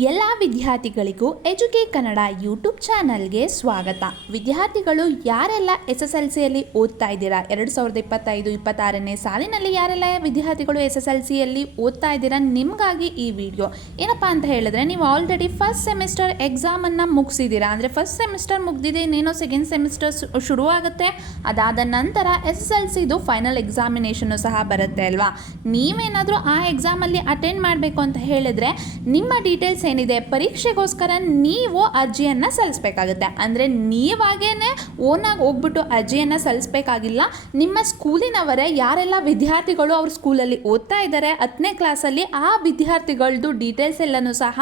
ಎಲ್ಲ ವಿದ್ಯಾರ್ಥಿಗಳಿಗೂ ಎಜುಕೆ ಕನ್ನಡ ಯೂಟ್ಯೂಬ್ ಚಾನಲ್ಗೆ ಸ್ವಾಗತ. ವಿದ್ಯಾರ್ಥಿಗಳು ಯಾರೆಲ್ಲ SSLCಯಲ್ಲಿ ಓದ್ತಾ ಇದ್ದೀರಾ, 2025-26ನೇ ಸಾಲಿನಲ್ಲಿ ಯಾರೆಲ್ಲ ವಿದ್ಯಾರ್ಥಿಗಳು SSLCಯಲ್ಲಿ ಓದ್ತಾ ಇದ್ದೀರಾ, ನಿಮಗಾಗಿ ಈ ವಿಡಿಯೋ ಏನಪ್ಪ ಅಂತ ಹೇಳಿದ್ರೆ, ನೀವು ಆಲ್ರೆಡಿ ಫಸ್ಟ್ ಸೆಮಿಸ್ಟರ್ ಎಕ್ಸಾಮನ್ನು ಮುಗಿಸಿದ್ದೀರಾ. ಅಂದರೆ ಫಸ್ಟ್ ಸೆಮಿಸ್ಟರ್ ಮುಗಿದಿದೆ, ಇನ್ನೇನೋ ಸೆಕೆಂಡ್ ಸೆಮಿಸ್ಟರ್ ಶುರುವಾಗುತ್ತೆ. ಅದಾದ ನಂತರ SSLCದು ಫೈನಲ್ ಎಕ್ಸಾಮಿನೇಷನ್ನು ಸಹ ಬರುತ್ತೆ ಅಲ್ವಾ. ನೀವೇನಾದರೂ ಆ ಎಕ್ಸಾಮಲ್ಲಿ ಅಟೆಂಡ್ ಮಾಡಬೇಕು ಅಂತ ಹೇಳಿದ್ರೆ ನಿಮ್ಮ ಡೀಟೇಲ್ಸ್ ಏನಿದೆ, ಪರೀಕ್ಷೆಗೋಸ್ಕರ ನೀವು ಅರ್ಜಿಯನ್ನು ಸಲ್ಲಿಸಬೇಕಾಗುತ್ತೆ. ಅಂದರೆ ನೀವಾಗೇನೆ ಓನಾಗಿ ಹೋಗ್ಬಿಟ್ಟು ಅರ್ಜಿಯನ್ನು ಸಲ್ಲಿಸಬೇಕಾಗಿಲ್ಲ. ನಿಮ್ಮ ಸ್ಕೂಲಿನವರೇ ಯಾರೆಲ್ಲ ವಿದ್ಯಾರ್ಥಿಗಳು ಅವ್ರ ಸ್ಕೂಲಲ್ಲಿ ಓದ್ತಾ ಇದ್ದಾರೆ 10ನೇ ಕ್ಲಾಸಲ್ಲಿ, ಆ ವಿದ್ಯಾರ್ಥಿಗಳದ್ದು ಡೀಟೇಲ್ಸ್ ಎಲ್ಲನೂ ಸಹ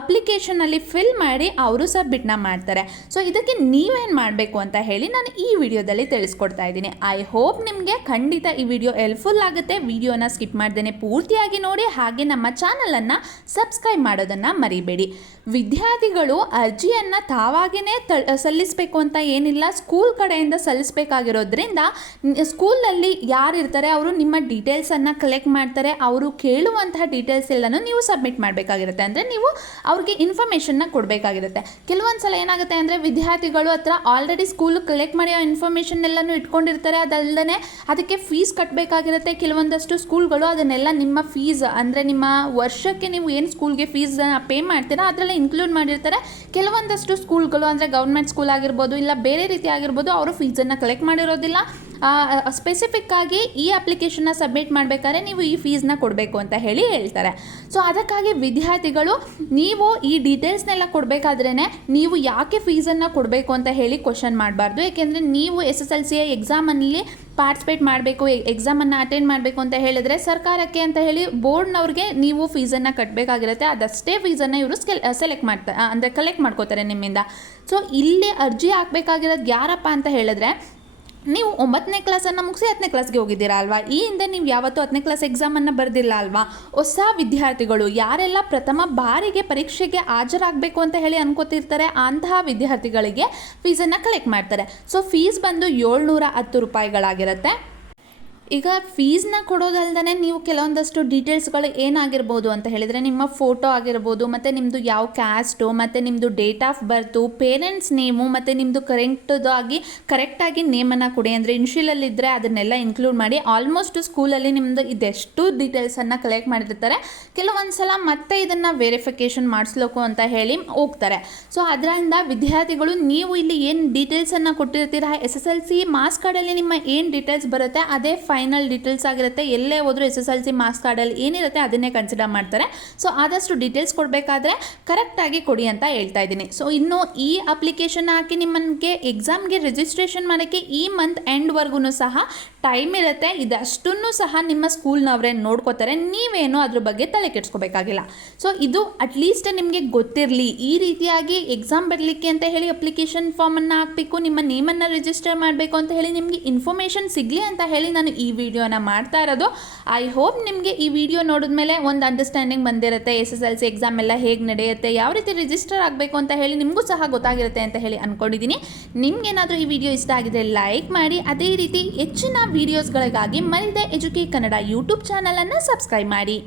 ಅಪ್ಲಿಕೇಶನಲ್ಲಿ ಫಿಲ್ ಮಾಡಿ ಅವರು ಸಬ್ಮಿಟ್ನ ಮಾಡ್ತಾರೆ. ಸೊ ಇದಕ್ಕೆ ನೀವೇನು ಮಾಡಬೇಕು ಅಂತ ಹೇಳಿ ನಾನು ಈ ವಿಡಿಯೋದಲ್ಲಿ ತಿಳಿಸ್ಕೊಡ್ತಾ ಇದ್ದೀನಿ. ಐ ಹೋಪ್ ನಿಮಗೆ ಖಂಡಿತ ಈ ವಿಡಿಯೋ ಹೆಲ್ಪ್ಫುಲ್ ಆಗುತ್ತೆ. ವಿಡಿಯೋನ ಸ್ಕಿಪ್ ಮಾಡ್ದೇನೆ ಪೂರ್ತಿಯಾಗಿ ನೋಡಿ, ಹಾಗೆ ನಮ್ಮ ಚಾನಲನ್ನು ಸಬ್ಸ್ಕ್ರೈಬ್ ಮಾಡೋದನ್ನು ಮರಿಬೇಡಿ. ವಿದ್ಯಾರ್ಥಿಗಳು ಅರ್ಜಿಯನ್ನು ತಾವಾಗಿಯೇ ಸಲ್ಲಿಸಬೇಕು ಅಂತ ಏನಿಲ್ಲ, ಸ್ಕೂಲ್ ಕಡೆಯಿಂದ ಸಲ್ಲಿಸಬೇಕಾಗಿರೋದ್ರಿಂದ ಸ್ಕೂಲಲ್ಲಿ ಯಾರಿರ್ತಾರೆ ಅವರು ನಿಮ್ಮ ಡೀಟೇಲ್ಸನ್ನು ಕಲೆಕ್ಟ್ ಮಾಡ್ತಾರೆ. ಅವರು ಕೇಳುವಂತಹ ಡೀಟೇಲ್ಸ್ ಎಲ್ಲನೂ ನೀವು ಸಬ್ಮಿಟ್ ಮಾಡಬೇಕಾಗಿರುತ್ತೆ. ಅಂದರೆ ನೀವು ಅವ್ರಿಗೆ ಇನ್ಫಾರ್ಮೇಷನ್ನ ಕೊಡಬೇಕಾಗಿರುತ್ತೆ. ಕೆಲವೊಂದು ಸಲ ಏನಾಗುತ್ತೆ ಅಂದರೆ ವಿದ್ಯಾರ್ಥಿಗಳು ಹತ್ರ ಆಲ್ರೆಡಿ ಸ್ಕೂಲ್ ಕಲೆಕ್ಟ್ ಮಾಡಿ ಆ ಇನ್ಫಾರ್ಮೇಷನ್ ಎಲ್ಲನೂ ಇಟ್ಕೊಂಡಿರ್ತಾರೆ. ಅದಲ್ಲದೆ ಅದಕ್ಕೆ ಫೀಸ್ ಕಟ್ಟಬೇಕಾಗಿರುತ್ತೆ. ಕೆಲವೊಂದಷ್ಟು ಸ್ಕೂಲ್ಗಳು ಅದನ್ನೆಲ್ಲ ನಿಮ್ಮ ಫೀಸ್ ಅಂದರೆ ನಿಮ್ಮ ವರ್ಷಕ್ಕೆ ನೀವು ಏನು ಸ್ಕೂಲ್ಗೆ ಫೀಸ್ ಪೇ ಮಾಡ್ತೀರಾ ಅದರಲ್ಲೇ ಇನ್ಕ್ಲೂಡ್ ಮಾಡಿರ್ತಾರೆ. ಕೆಲವೊಂದಷ್ಟು ಸ್ಕೂಲ್ಗಳು ಅಂದರೆ ಗೌರ್ಮೆಂಟ್ ಸ್ಕೂಲ್ ಆಗಿರ್ಬೋದು, ಇಲ್ಲ ಬೇರೆ ರೀತಿ ಆಗಿರ್ಬೋದು, ಅವರು ಫೀಸನ್ನು ಕಲೆಕ್ಟ್ ಮಾಡಿರೋದಿಲ್ಲ. ಸ್ಪೆಸಿಫಿಕ್ ಆಗಿ ಈ ಅಪ್ಲಿಕೇಶನ್ನ ಸಬ್ಮಿಟ್ ಮಾಡಬೇಕಾದ್ರೆ ನೀವು ಈ ಫೀಸ್ನ ಕೊಡಬೇಕು ಅಂತ ಹೇಳ್ತಾರೆ. ಸೊ ಅದಕ್ಕಾಗಿ ವಿದ್ಯಾರ್ಥಿಗಳು ನೀವು ಈ ಡೀಟೇಲ್ಸ್ನೆಲ್ಲ ಕೊಡಬೇಕಾದ್ರೇ ನೀವು ಯಾಕೆ ಫೀಸನ್ನು ಕೊಡಬೇಕು ಅಂತ ಹೇಳಿ ಕ್ವಶನ್ ಮಾಡಬಾರ್ದು. ಏಕೆಂದರೆ ನೀವು SSLCಯ ಎಕ್ಸಾಮಲ್ಲಿ ಪಾರ್ಟಿಸಿಪೇಟ್ ಮಾಡಬೇಕು, ಎಕ್ಸಾಮನ್ನು ಅಟೆಂಡ್ ಮಾಡಬೇಕು ಅಂತ ಹೇಳಿದ್ರೆ ಸರ್ಕಾರಕ್ಕೆ ಅಂತ ಹೇಳಿ ಬೋರ್ಡ್ನವ್ರಿಗೆ ನೀವು ಫೀಸನ್ನು ಕಟ್ಟಬೇಕಾಗಿರುತ್ತೆ. ಅದಷ್ಟೇ ಫೀಸನ್ನು ಇವರು ಸೆಲೆಕ್ಟ್ ಮಾಡ್ತಾರೆ, ಅಂದರೆ ಕಲೆಕ್ಟ್ ಮಾಡ್ಕೋತಾರೆ ನಿಮ್ಮಿಂದ. ಸೊ ಇಲ್ಲಿ ಅರ್ಜಿ ಹಾಕಬೇಕಾಗಿರೋದು ಯಾರಪ್ಪ ಅಂತ ಹೇಳಿದ್ರೆ, ನೀವು 9ನೇ ಕ್ಲಾಸನ್ನು ಮುಗಿಸಿ 10ನೇ ಕ್ಲಾಸ್ಗೆ ಹೋಗಿದ್ದೀರಾ ಅಲ್ವಾ. ಈ ಹಿಂದೆ ನೀವು ಯಾವತ್ತೂ 10ನೇ ಕ್ಲಾಸ್ ಎಕ್ಸಾಮನ್ನು ಬರೆದಿಲ್ಲ ಅಲ್ವಾ. ಹೊಸ ವಿದ್ಯಾರ್ಥಿಗಳು ಯಾರೆಲ್ಲ ಪ್ರಥಮ ಬಾರಿಗೆ ಪರೀಕ್ಷೆಗೆ ಹಾಜರಾಗಬೇಕು ಅಂತ ಹೇಳಿ ಅನ್ಕೋತಿರ್ತಾರೆ, ಅಂತಹ ವಿದ್ಯಾರ್ಥಿಗಳಿಗೆ ಫೀಸನ್ನು ಕಲೆಕ್ಟ್ ಮಾಡ್ತಾರೆ. ಸೊ ಫೀಸ್ ಬಂದು 710 ರೂಪಾಯಿಗಳಾಗಿರುತ್ತೆ. ಈಗ ಫೀಸ್ನ ಕೊಡೋದಲ್ದೇ ನೀವು ಕೆಲವೊಂದಷ್ಟು ಡೀಟೇಲ್ಸ್ಗಳು ಏನಾಗಿರ್ಬೋದು ಅಂತ ಹೇಳಿದರೆ, ನಿಮ್ಮ ಫೋಟೋ ಆಗಿರ್ಬೋದು, ಮತ್ತು ನಿಮ್ಮದು ಯಾವ ಕ್ಯಾಸ್ಟು, ಮತ್ತು ನಿಮ್ಮದು date of birth, parents name, ಮತ್ತು ನಿಮ್ಮದು ಕರೆಕ್ಟಾಗಿ ನೇಮನ್ನು ಕೊಡಿ. ಅಂದರೆ ಇನ್ಶಿಯಲಲ್ಲಿದ್ದರೆ ಅದನ್ನೆಲ್ಲ ಇನ್ಕ್ಲೂಡ್ ಮಾಡಿ. ಆಲ್ಮೋಸ್ಟ್ ಸ್ಕೂಲಲ್ಲಿ ನಿಮ್ಮದು ಇದೆಷ್ಟು ಡೀಟೇಲ್ಸನ್ನು ಕಲೆಕ್ಟ್ ಮಾಡಿರ್ತಾರೆ. ಕೆಲವೊಂದು ಸಲ ಮತ್ತೆ ಇದನ್ನು ವೆರಿಫಿಕೇಷನ್ ಮಾಡಿಸ್ಬೇಕು ಅಂತ ಹೇಳಿ ಹೋಗ್ತಾರೆ. ಸೊ ಅದರಿಂದ ವಿದ್ಯಾರ್ಥಿಗಳು ನೀವು ಇಲ್ಲಿ ಏನು ಡೀಟೇಲ್ಸನ್ನು ಕೊಟ್ಟಿರ್ತೀರ, SSLC ಮಾರ್ಕ್ಸ್ ಕಾರ್ಡಲ್ಲಿ ನಿಮ್ಮ ಏನು ಡೀಟೇಲ್ಸ್ ಬರುತ್ತೆ ಅದೇ ಫೈನಲ್ ಡೀಟೇಲ್ಸ್ ಆಗಿರುತ್ತೆ. ಎಲ್ಲೇ ಹೋದರೂ SSLC ಮಾರ್ಕ್ಸ್ ಕಾರ್ಡಲ್ಲಿ ಏನಿರುತ್ತೆ ಅದನ್ನೇ ಕನ್ಸಿಡರ್ ಮಾಡ್ತಾರೆ. ಸೊ ಆದಷ್ಟು ಡೀಟೇಲ್ಸ್ ಕೊಡಬೇಕಾದ್ರೆ ಕರೆಕ್ಟಾಗಿ ಕೊಡಿ ಅಂತ ಹೇಳ್ತಾ ಇದ್ದೀನಿ. ಸೊ ಇನ್ನು ಈ ಅಪ್ಲಿಕೇಶನ್ ಹಾಕಿ ನಿಮಗೆ ಎಕ್ಸಾಮ್ಗೆ ರಿಜಿಸ್ಟ್ರೇಷನ್ ಮಾಡೋಕ್ಕೆ ಈ ಮಂತ್ ಎಂಡ್ವರೆಗೂ ಸಹ ಟೈಮ್ ಇರುತ್ತೆ. ಇದಷ್ಟನ್ನು ಸಹ ನಿಮ್ಮ ಸ್ಕೂಲ್ನವರೇ ನೋಡ್ಕೋತಾರೆ, ನೀವೇನು ಅದ್ರ ಬಗ್ಗೆ ತಲೆ ಕೆಡಿಸ್ಕೋಬೇಕಾಗಿಲ್ಲ. ಸೊ ಇದು ಅಟ್ಲೀಸ್ಟ್ ನಿಮಗೆ ಗೊತ್ತಿರಲಿ, ಈ ರೀತಿಯಾಗಿ ಎಕ್ಸಾಮ್ ಬರಲಿಕ್ಕೆ ಅಂತ ಹೇಳಿ ಅಪ್ಲಿಕೇಶನ್ ಫಾರ್ಮನ್ನು ಹಾಕಬೇಕು, ನಿಮ್ಮ ನೇಮನ್ನು ರಿಜಿಸ್ಟರ್ ಮಾಡಬೇಕು ಅಂತ ಹೇಳಿ ನಿಮಗೆ ಇನ್ಫಾರ್ಮೇಷನ್ ಸಿಗಲಿ ಅಂತ ಹೇಳಿ ನಾನು ಈ ವಿಡಿಯೋನ ಮಾಡ್ತಾ ಇರೋದು. ಐ ಹೋಪ್ ನಿಮಗೆ ಈ ವಿಡಿಯೋ ನೋಡಿದ್ಮೇಲೆ ಒಂದು ಅಂಡರ್ಸ್ಟ್ಯಾಂಡಿಂಗ್ ಬಂದಿರುತ್ತೆ. SSLC ಎಕ್ಸಾಮ್ ಎಲ್ಲ ಹೇಗೆ ನಡೆಯುತ್ತೆ, ಯಾವ ರೀತಿ ರಿಜಿಸ್ಟರ್ ಆಗಬೇಕು ಅಂತ ಹೇಳಿ ನಿಮಗೂ ಸಹ ಗೊತ್ತಾಗಿರುತ್ತೆ ಅಂತ ಹೇಳಿ ಅಂದ್ಕೊಂಡಿದ್ದೀನಿ. ನಿಮ್ಗೇನಾದರೂ ಈ ವಿಡಿಯೋ ಇಷ್ಟ ಆಗಿದೆ ಲೈಕ್ ಮಾಡಿ. ಅದೇ ರೀತಿ ಹೆಚ್ಚಿನ ವಿಡಿಯೋಸ್ಗಳಿಗಾಗಿ ಮರಿದೆ ಎಜುಕೆ ಕನ್ನಡ ಯೂಟ್ಯೂಬ್ ಚಾನಲನ್ನು ಸಬ್ಸ್ಕ್ರೈಬ್ ಮಾಡಿ.